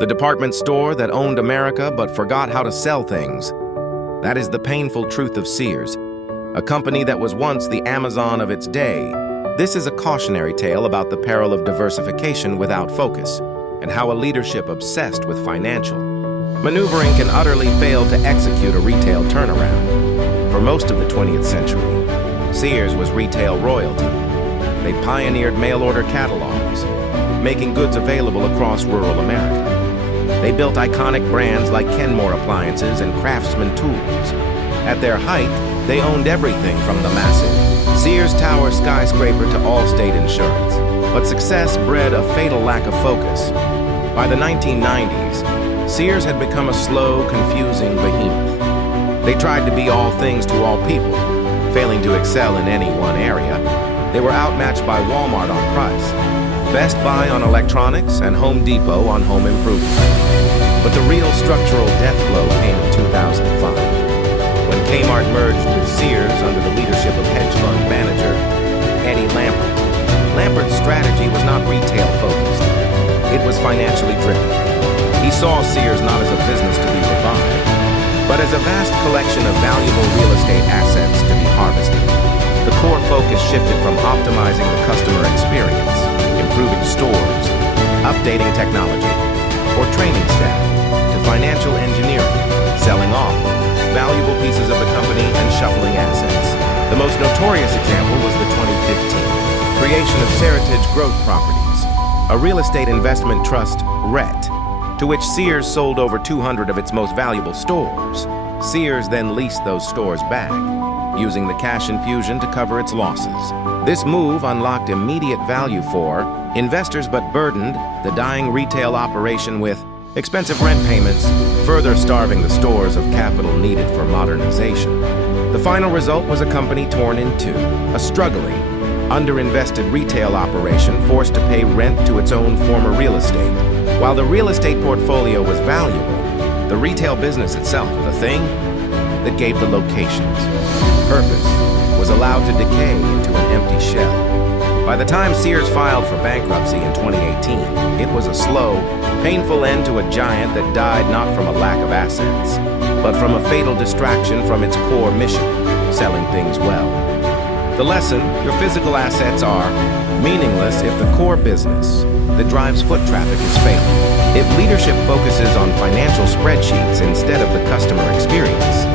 The department store that owned America but forgot how to sell things. That is the painful truth of Sears, a company that was once the Amazon of its day. This is a cautionary tale about the peril of diversification without focus, and how a leadership obsessed with financial maneuvering can utterly fail to execute a retail turnaround. For most of the 20th century, Sears was retail royalty. They pioneered mail-order catalogs, making goods available across rural America. They built iconic brands like Kenmore appliances and Craftsman tools. At their height, they owned everything from the massive Sears Tower skyscraper to Allstate Insurance. But success bred a fatal lack of focus. By the 1990s, Sears had become a slow, confusing behemoth. They tried to be all things to all people, failing to excel in any one area. They were outmatched by Walmart on price, Best Buy on electronics, and Home Depot on home improvement. But the real structural death blow came in 2005, when Kmart merged with Sears under the leadership of hedge fund manager Eddie Lampert. Lampert's strategy was not retail-focused. It was financially driven. He saw Sears not as a business to be revived, but as a vast collection of valuable real estate assets to be harvested. The core focus shifted from optimizing the customer experience, improving stores, updating technology, or training staff, to financial engineering, selling off valuable pieces of the company and shuffling assets. The most notorious example was the 2015 creation of Seritage Growth Properties, a real estate investment trust, RET, to which Sears sold over 200 of its most valuable stores. Sears then leased those stores back, using the cash infusion to cover its losses. This move unlocked immediate value for investors but burdened the dying retail operation with expensive rent payments, further starving the stores of capital needed for modernization. The final result was a company torn in two, a struggling, underinvested retail operation forced to pay rent to its own former real estate. While the real estate portfolio was valuable, the retail business itself, the thing that gave the locations purpose, was allowed to decay into an empty shell. By the time Sears filed for bankruptcy in 2018, it was a slow, painful end to a giant that died not from a lack of assets, but from a fatal distraction from its core mission, selling things well. The lesson: your physical assets are meaningless if the core business that drives foot traffic is failing. If leadership focuses on financial spreadsheets instead of the customer experience,